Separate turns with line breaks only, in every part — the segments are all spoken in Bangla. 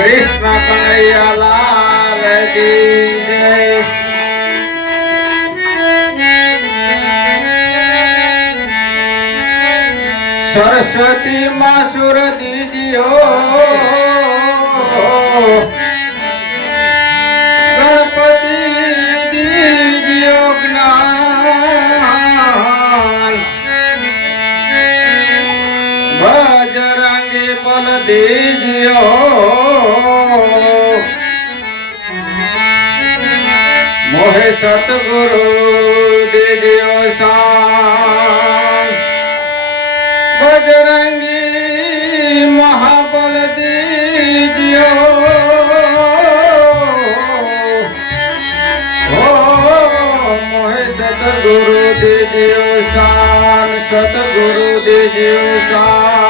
કૃષ્ણ કનૈયાલાલ કી જય સરસ્વતી માં સુરતીજી હો হে সতগুরু দে দিও বজরঙ্গি মহাবল দিজিও মোহে সতগুরু দে দিও শান সতগুরু দে দিও শান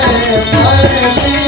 Thank you.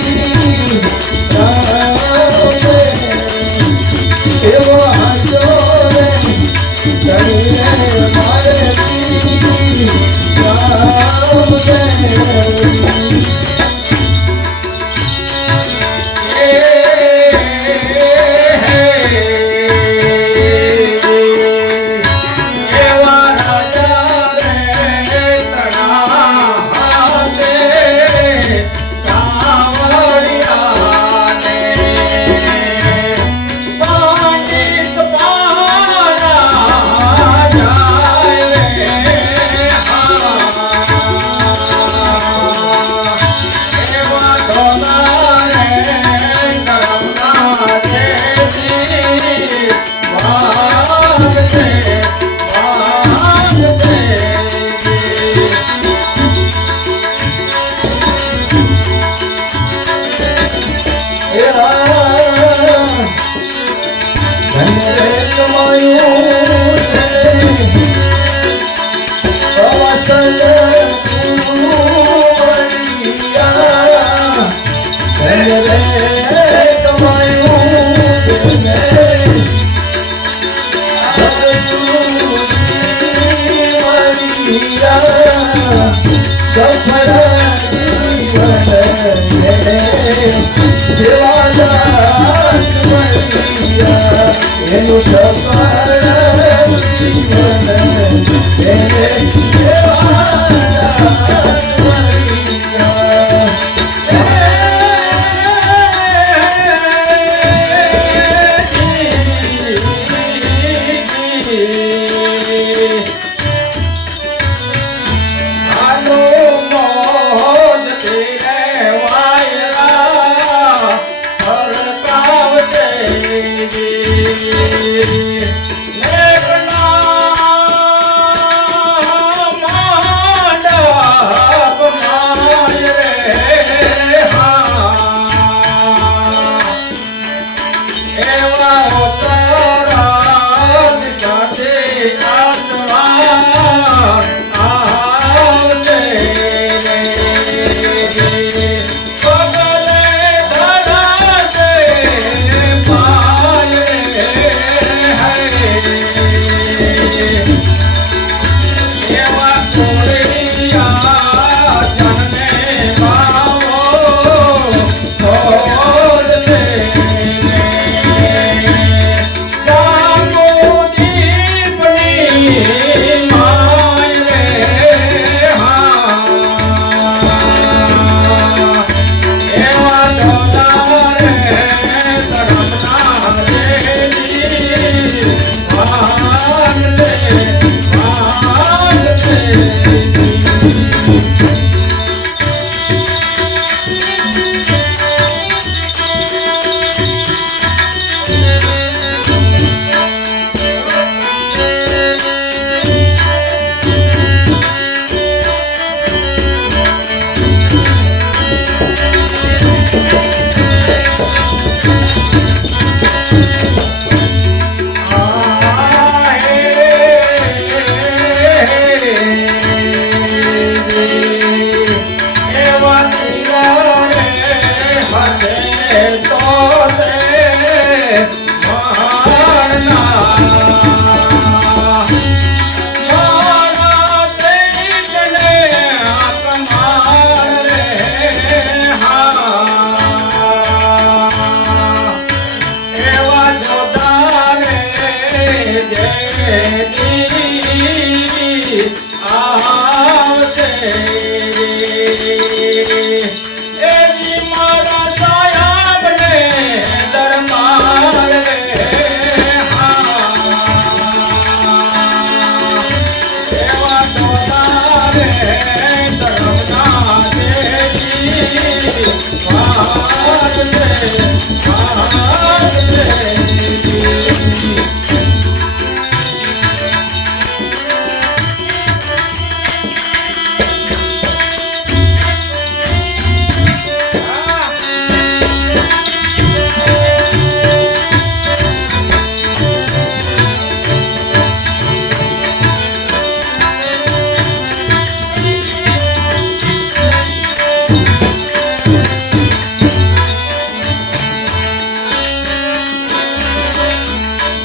And you just
Krishna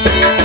Thank you.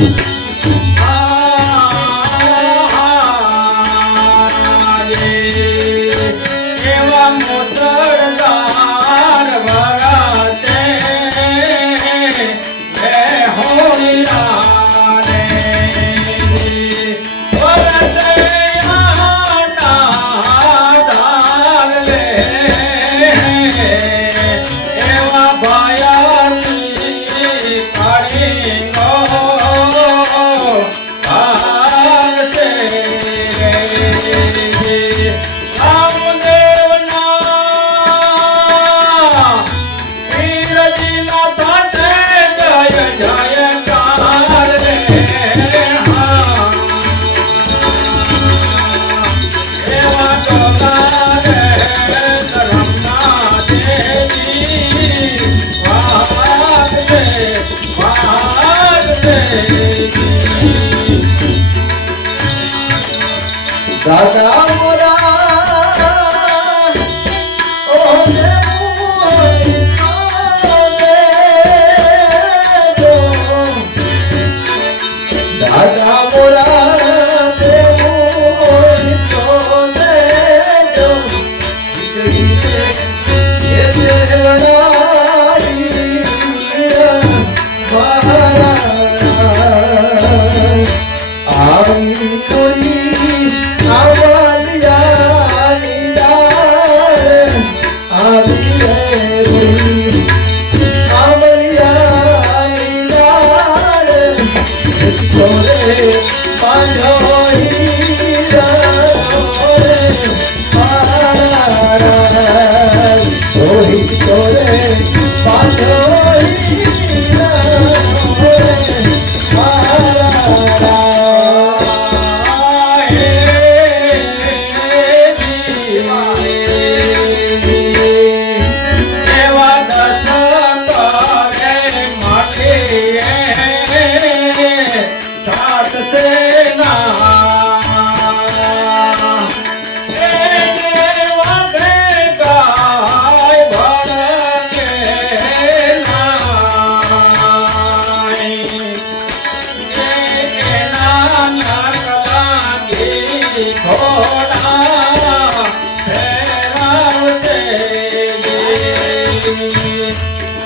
Thank you.
さあ、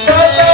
Tata.